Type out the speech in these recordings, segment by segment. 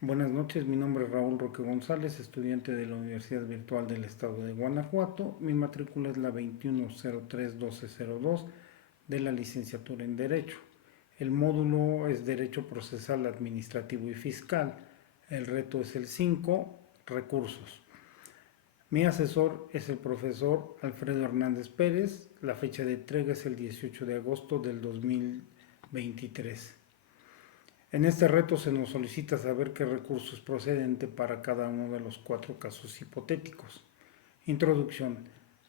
Buenas noches, mi nombre es Raúl Roque González, estudiante de la Universidad Virtual del Estado de Guanajuato. Mi matrícula es la 2103-1202 de la licenciatura en Derecho. El módulo es Derecho Procesal Administrativo y Fiscal. El reto es el 5, Recursos. Mi asesor es el profesor Alfredo Hernández Pérez. La fecha de entrega es el 18 de agosto del 2023. En este reto se nos solicita saber qué recursos proceden para cada uno de los 4 casos hipotéticos. Introducción.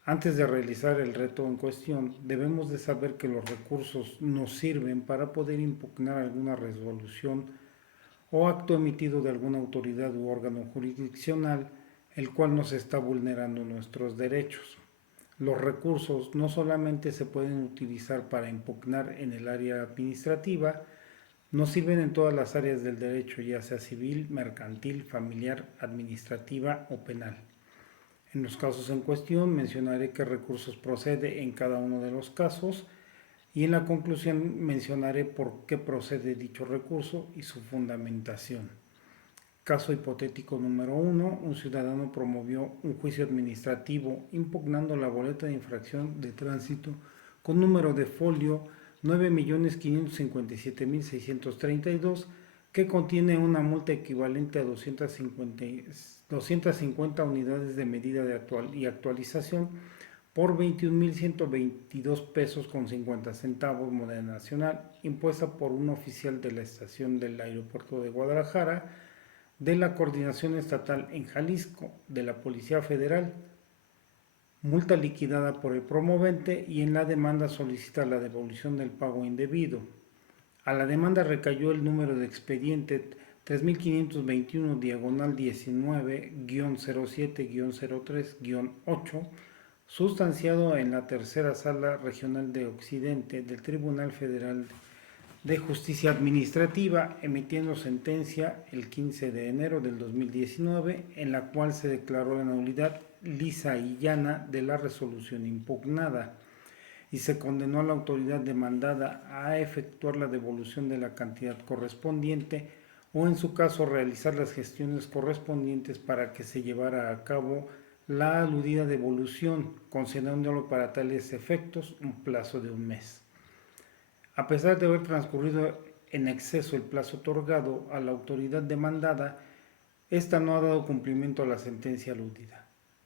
Antes de realizar el reto en cuestión, debemos de saber que los recursos nos sirven para poder impugnar alguna resolución o acto emitido de alguna autoridad u órgano jurisdiccional, el cual nos está vulnerando nuestros derechos. Los recursos no solamente se pueden utilizar para impugnar en el área administrativa, nos sirven en todas las áreas del derecho, ya sea civil, mercantil, familiar, administrativa o penal. En los casos en cuestión mencionaré qué recursos procede en cada uno de los casos y en la conclusión mencionaré por qué procede dicho recurso y su fundamentación. Caso hipotético número 1. Un ciudadano promovió un juicio administrativo impugnando la boleta de infracción de tránsito con número de folio 9.557.632 que contiene una multa equivalente a 250 unidades de medida y actualización por 21.122 pesos con 50 centavos moneda nacional, impuesta por un oficial de la estación del aeropuerto de Guadalajara, de la Coordinación Estatal en Jalisco, de la Policía Federal, multa liquidada por el promovente, y en la demanda solicita la devolución del pago indebido. A la demanda recayó el número de expediente 3521 diagonal 19-07-03-8, sustanciado en la Tercera Sala Regional de Occidente del Tribunal Federal de Justicia Administrativa, emitiendo sentencia el 15 de enero del 2019, en la cual se declaró la nulidad lisa y llana de la resolución impugnada y se condenó a la autoridad demandada a efectuar la devolución de la cantidad correspondiente o, en su caso, realizar las gestiones correspondientes para que se llevara a cabo la aludida devolución, concediéndolo para tales efectos un plazo de un mes. A pesar de haber transcurrido en exceso el plazo otorgado a la autoridad demandada, esta no ha dado cumplimiento a la sentencia aludida.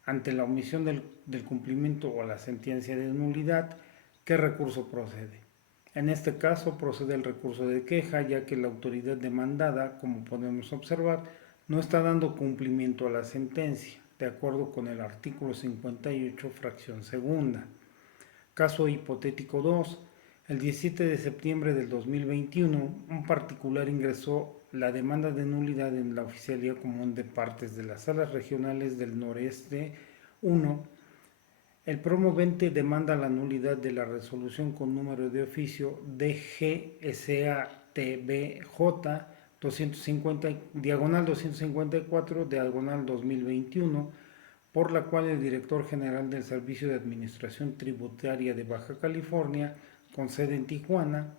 Ante la omisión del cumplimiento o la sentencia de nulidad, ¿qué recurso procede? En este caso procede el recurso de queja, ya que la autoridad demandada, como podemos observar, no está dando cumplimiento a la sentencia, de acuerdo con el artículo 58, fracción segunda. Caso hipotético 2. El 17 de septiembre del 2021, un particular ingresó la demanda de nulidad en la Oficialía Común de Partes de las Salas Regionales del Noreste 1. El promovente demanda la nulidad de la resolución con número de oficio DGSATBJ 250, diagonal 254, diagonal 2021, por la cual el director general del Servicio de Administración Tributaria de Baja California, con sede en Tijuana,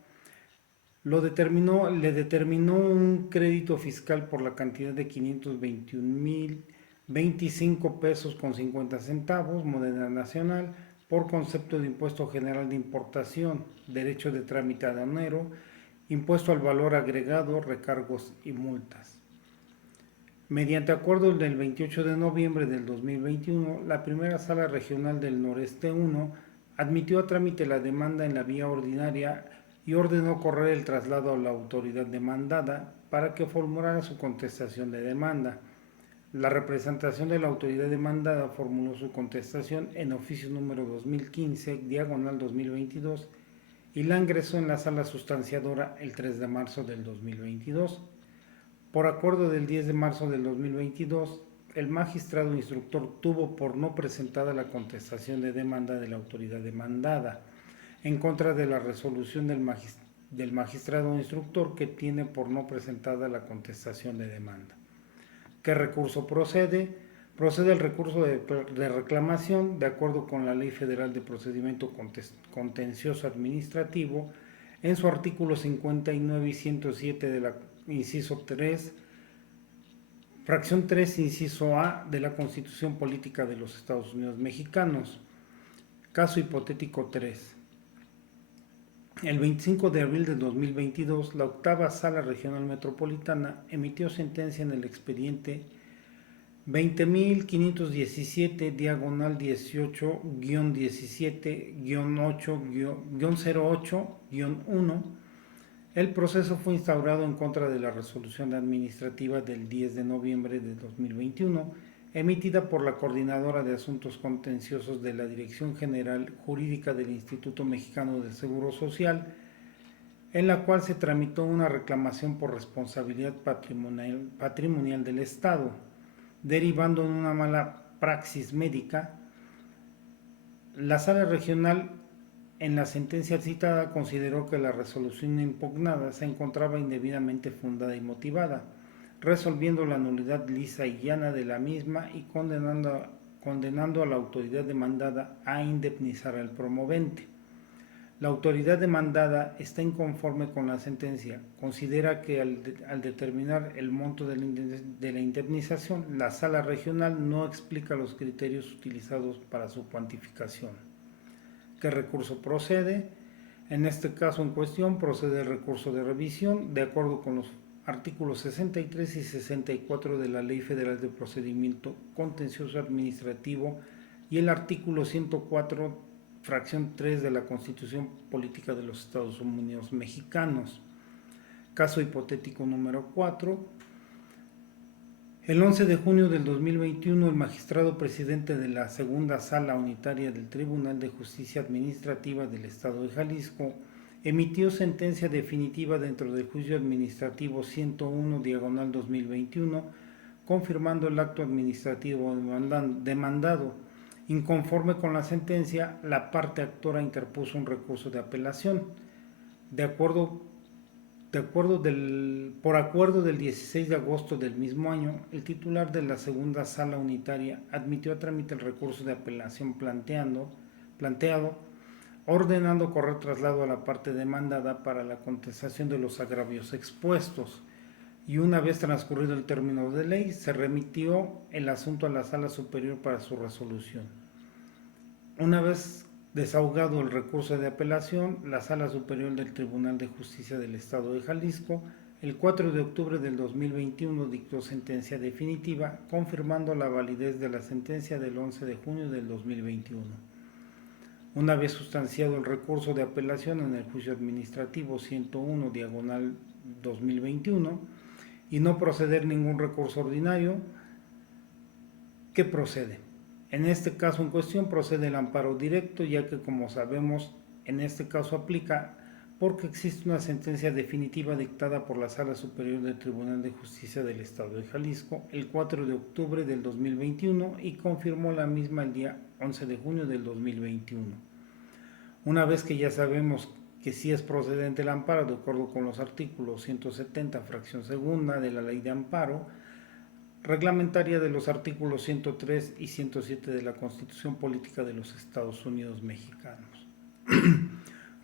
le determinó un crédito fiscal por la cantidad de 521.025 pesos con 50 centavos, moneda nacional, por concepto de impuesto general de importación, derecho de trámite aduanero, impuesto al valor agregado, recargos y multas. Mediante acuerdo del 28 de noviembre del 2021, la primera Sala Regional del Noreste 1 admitió a trámite la demanda en la vía ordinaria y ordenó correr el traslado a la autoridad demandada para que formulara su contestación de demanda. La representación de la autoridad demandada formuló su contestación en oficio número 2015, diagonal 2022, y la ingresó en la sala sustanciadora el 3 de marzo del 2022. Por acuerdo del 10 de marzo del 2022, el magistrado instructor tuvo por no presentada la contestación de demanda de la autoridad demandada, en contra de la resolución del magistrado instructor, que tiene por no presentada la contestación de demanda. ¿Qué recurso procede? Procede el recurso de reclamación de acuerdo con la Ley Federal de Procedimiento Contencioso Administrativo, en su artículo 59 y 107 de la inciso 3, Fracción 3, inciso A de la Constitución Política de los Estados Unidos Mexicanos. Caso hipotético 3. El 25 de abril de 2022, la octava Sala Regional Metropolitana emitió sentencia en el expediente 20.517 diagonal 18-17-8-08-1. El proceso fue instaurado en contra de la resolución administrativa del 10 de noviembre de 2021, emitida por la Coordinadora de Asuntos Contenciosos de la Dirección General Jurídica del Instituto Mexicano del Seguro Social, en la cual se tramitó una reclamación por responsabilidad patrimonial del Estado, derivando en una mala praxis médica. La Sala Regional, en la sentencia citada, consideró que la resolución impugnada se encontraba indebidamente fundada y motivada, resolviendo la nulidad lisa y llana de la misma y condenando a la autoridad demandada a indemnizar al promovente. La autoridad demandada está inconforme con la sentencia. Considera que al determinar el monto de la indemnización, la Sala Regional no explica los criterios utilizados para su cuantificación. ¿Qué recurso procede? En este caso en cuestión procede el recurso de revisión de acuerdo con los artículos 63 y 64 de la Ley Federal de Procedimiento Contencioso Administrativo y el artículo 104, fracción 3 de la Constitución Política de los Estados Unidos Mexicanos. Caso hipotético número 4. El 11 de junio del 2021, el magistrado presidente de la Segunda Sala Unitaria del Tribunal de Justicia Administrativa del Estado de Jalisco emitió sentencia definitiva dentro del juicio administrativo 101/2021, confirmando el acto administrativo demandado. Inconforme con la sentencia, la parte actora interpuso un recurso de apelación. Por acuerdo del 16 de agosto del mismo año, el titular de la Segunda Sala Unitaria admitió a trámite el recurso de apelación planteado, ordenando correr traslado a la parte demandada para la contestación de los agravios expuestos, y una vez transcurrido el término de ley, se remitió el asunto a la Sala Superior para su resolución. Una vez desahogado el recurso de apelación, la Sala Superior del Tribunal de Justicia del Estado de Jalisco, el 4 de octubre del 2021 dictó sentencia definitiva, confirmando la validez de la sentencia del 11 de junio del 2021. Una vez sustanciado el recurso de apelación en el juicio administrativo 101/2021 y no proceder ningún recurso ordinario, ¿qué procede? En este caso en cuestión procede el amparo directo, ya que, como sabemos, en este caso aplica porque existe una sentencia definitiva dictada por la Sala Superior del Tribunal de Justicia del Estado de Jalisco el 4 de octubre del 2021 y confirmó la misma el día 11 de junio del 2021. Una vez que ya sabemos que sí es procedente el amparo de acuerdo con los artículos 170, fracción segunda de la Ley de Amparo, reglamentaria de los artículos 103 y 107 de la Constitución Política de los Estados Unidos Mexicanos.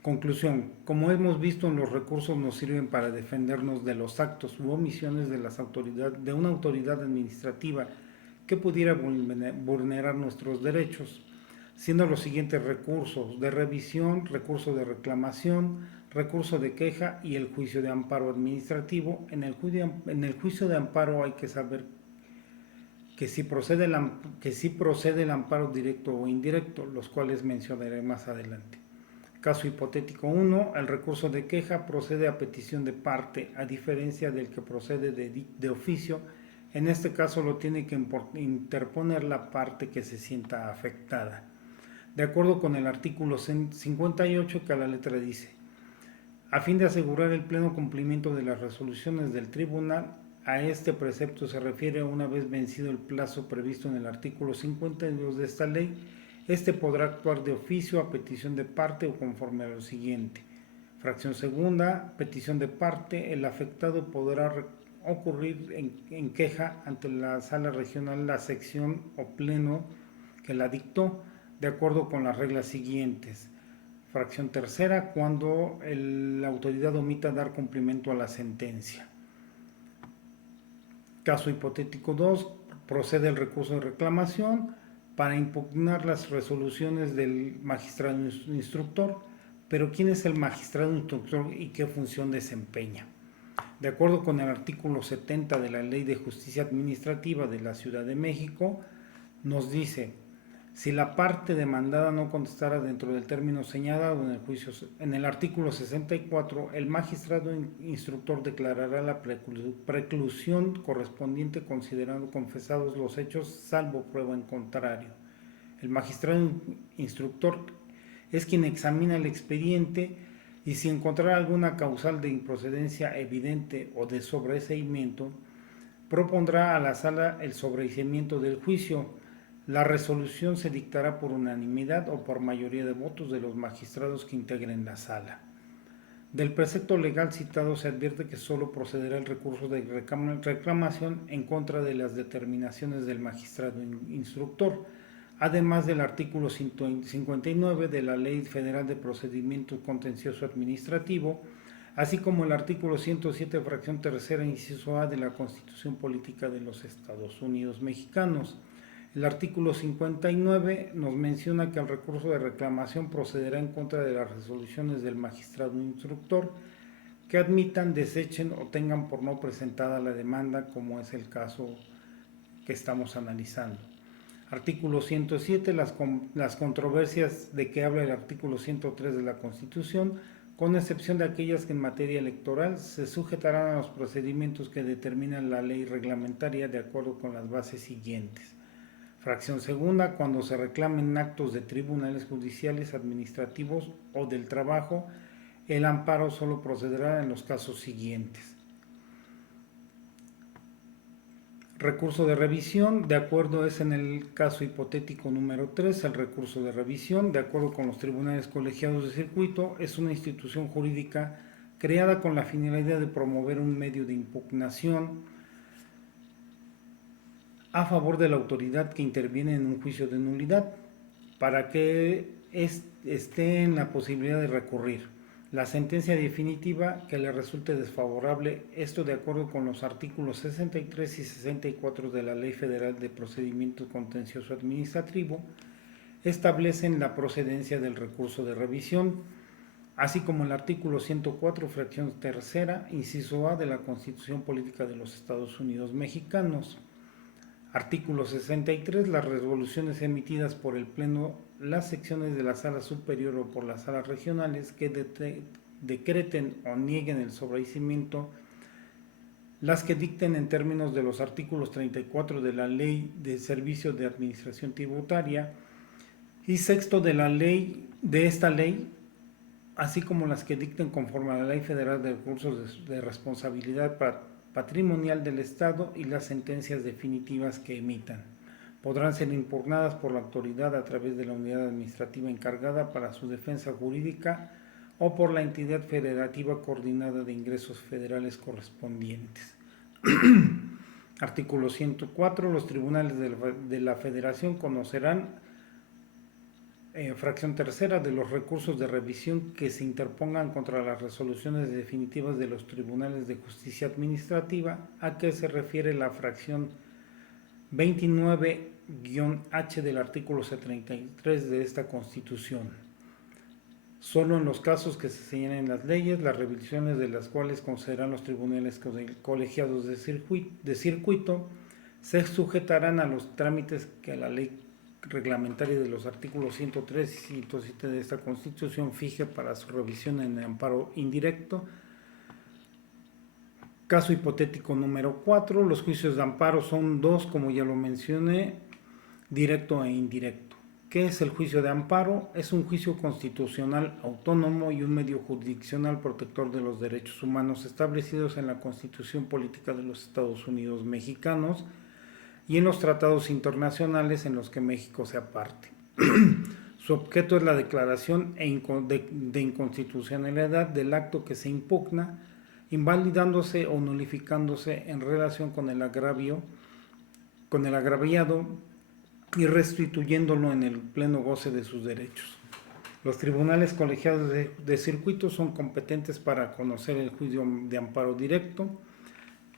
Conclusión: como hemos visto, los recursos nos sirven para defendernos de los actos u omisiones de una autoridad administrativa que pudiera vulnerar nuestros derechos, siendo los siguientes recursos: de revisión, recurso de reclamación, recurso de queja y el juicio de amparo administrativo. En el juicio de amparo hay que saber que sí procede el amparo directo o indirecto, los cuales mencionaré más adelante. Caso hipotético 1. El recurso de queja procede a petición de parte, a diferencia del que procede de oficio. En este caso lo tiene que interponer la parte que se sienta afectada, de acuerdo con el artículo 58, que a la letra dice: a fin de asegurar el pleno cumplimiento de las resoluciones del tribunal. A este precepto se refiere una vez vencido el plazo previsto en el artículo 52 de esta ley. Este podrá actuar de oficio a petición de parte o conforme a lo siguiente. Fracción segunda, petición de parte. El afectado podrá ocurrir en queja ante la Sala Regional, la sección o pleno que la dictó, de acuerdo con las reglas siguientes. Fracción tercera, cuando la autoridad omita dar cumplimiento a la sentencia. Caso hipotético 2, procede el recurso de reclamación para impugnar las resoluciones del magistrado instructor. Pero ¿quién es el magistrado instructor y qué función desempeña? De acuerdo con el artículo 70 de la Ley de Justicia Administrativa de la Ciudad de México, nos dice: si la parte demandada no contestara dentro del término señalado en el juicio, en el artículo 64, el magistrado instructor declarará la preclusión correspondiente considerando confesados los hechos, salvo prueba en contrario. El magistrado instructor es quien examina el expediente y si encontrara alguna causal de improcedencia evidente o de sobreseimiento, propondrá a la sala el sobreseimiento del juicio. La resolución se dictará por unanimidad o por mayoría de votos de los magistrados que integren la sala. Del precepto legal citado se advierte que solo procederá el recurso de reclamación en contra de las determinaciones del magistrado instructor, además del artículo 59 de la Ley Federal de Procedimiento Contencioso Administrativo, así como el artículo 107, fracción tercera, inciso A de la Constitución Política de los Estados Unidos Mexicanos. El artículo 59 nos menciona que el recurso de reclamación procederá en contra de las resoluciones del magistrado instructor que admitan, desechen o tengan por no presentada la demanda, como es el caso que estamos analizando. Artículo 107, las controversias de que habla el artículo 103 de la Constitución, con excepción de aquellas que en materia electoral se sujetarán a los procedimientos que determinan la ley reglamentaria de acuerdo con las bases siguientes. Fracción segunda, cuando se reclamen actos de tribunales judiciales, administrativos o del trabajo, el amparo solo procederá en los casos siguientes. Recurso de revisión, de acuerdo es en el caso hipotético número 3, el recurso de revisión, de acuerdo con los tribunales colegiados de circuito, es una institución jurídica creada con la finalidad de promover un medio de impugnación a favor de la autoridad que interviene en un juicio de nulidad, para que esté en la posibilidad de recurrir la sentencia definitiva que le resulte desfavorable, esto de acuerdo con los artículos 63 y 64 de la Ley Federal de Procedimiento Contencioso Administrativo, establecen la procedencia del recurso de revisión, así como el artículo 104, fracción tercera, inciso A de la Constitución Política de los Estados Unidos Mexicanos. Artículo 63. Las resoluciones emitidas por el Pleno, las secciones de la Sala Superior o por las salas regionales que decreten o nieguen el sobreseimiento, las que dicten en términos de los artículos 34 de la Ley de Servicios de Administración Tributaria y sexto de la ley de esta ley, así como las que dicten conforme a la Ley Federal de Recursos de Responsabilidad Patrimonial del Estado y las sentencias definitivas que emitan. Podrán ser impugnadas por la autoridad a través de la unidad administrativa encargada para su defensa jurídica o por la entidad federativa coordinada de ingresos federales correspondientes. Artículo 104. Los tribunales de la Federación conocerán, fracción tercera, de los recursos de revisión que se interpongan contra las resoluciones definitivas de los tribunales de justicia administrativa, a que se refiere la fracción 29-H del artículo 73 de esta Constitución. Solo en los casos que se señalen en las leyes, las revisiones de las cuales concederán los tribunales colegiados de circuito, se sujetarán a los trámites que la ley reglamentaria de los artículos 103 y 107 de esta Constitución fije para su revisión en el amparo indirecto. Caso hipotético número 4. Los juicios de amparo son dos, como ya lo mencioné, directo e indirecto. ¿Qué es el juicio de amparo? Es un juicio constitucional autónomo y un medio jurisdiccional protector de los derechos humanos establecidos en la Constitución Política de los Estados Unidos Mexicanos y en los tratados internacionales en los que México sea parte. Su objeto es la declaración de inconstitucionalidad del acto que se impugna, invalidándose o nulificándose en relación con el agraviado y restituyéndolo en el pleno goce de sus derechos. Los tribunales colegiados de circuito son competentes para conocer el juicio de amparo directo,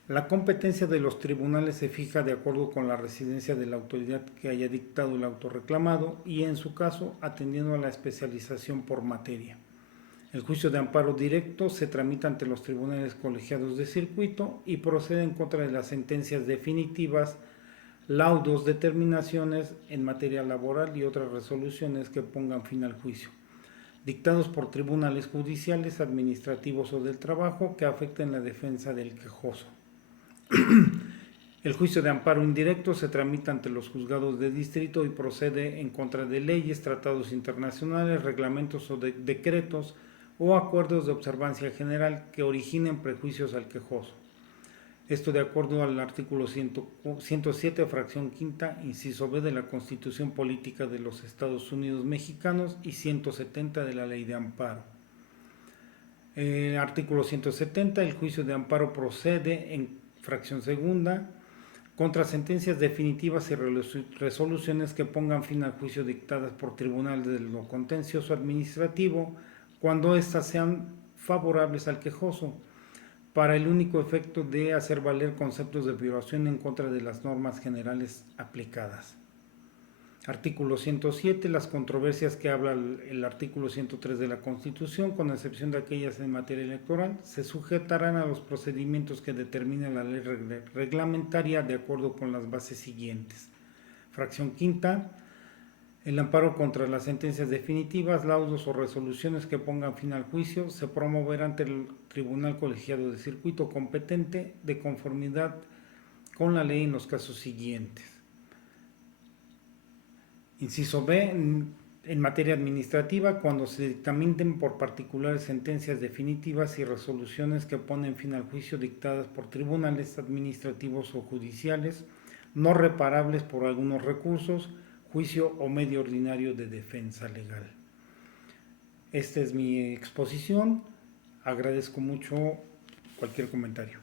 La competencia de los tribunales se fija de acuerdo con la residencia de la autoridad que haya dictado el auto reclamado y, en su caso, atendiendo a la especialización por materia. El juicio de amparo directo se tramita ante los tribunales colegiados de circuito y procede en contra de las sentencias definitivas, laudos, determinaciones en materia laboral y otras resoluciones que pongan fin al juicio, dictados por tribunales judiciales, administrativos o del trabajo que afecten la defensa del quejoso. El juicio de amparo indirecto se tramita ante los juzgados de distrito y procede en contra de leyes, tratados internacionales, reglamentos o decretos o acuerdos de observancia general que originen prejuicios al quejoso. Esto de acuerdo al artículo 107, fracción quinta, inciso B de la Constitución Política de los Estados Unidos Mexicanos y 170 de la Ley de Amparo. Artículo 170, el juicio de amparo procede en fracción segunda contra sentencias definitivas y resoluciones que pongan fin al juicio dictadas por tribunales de lo contencioso administrativo cuando éstas sean favorables al quejoso, para el único efecto de hacer valer conceptos de violación en contra de las normas generales aplicadas. Artículo 107. Las controversias que habla el artículo 103 de la Constitución, con excepción de aquellas en materia electoral, se sujetarán a los procedimientos que determina la ley reglamentaria de acuerdo con las bases siguientes. Fracción quinta. El amparo contra las sentencias definitivas, laudos o resoluciones que pongan fin al juicio se promoverá ante el Tribunal Colegiado de Circuito competente de conformidad con la ley en los casos siguientes. Inciso B. En materia administrativa, cuando se dictaminen por particulares sentencias definitivas y resoluciones que ponen fin al juicio dictadas por tribunales administrativos o judiciales, no reparables por algunos recursos, juicio o medio ordinario de defensa legal. Esta es mi exposición. Agradezco mucho cualquier comentario.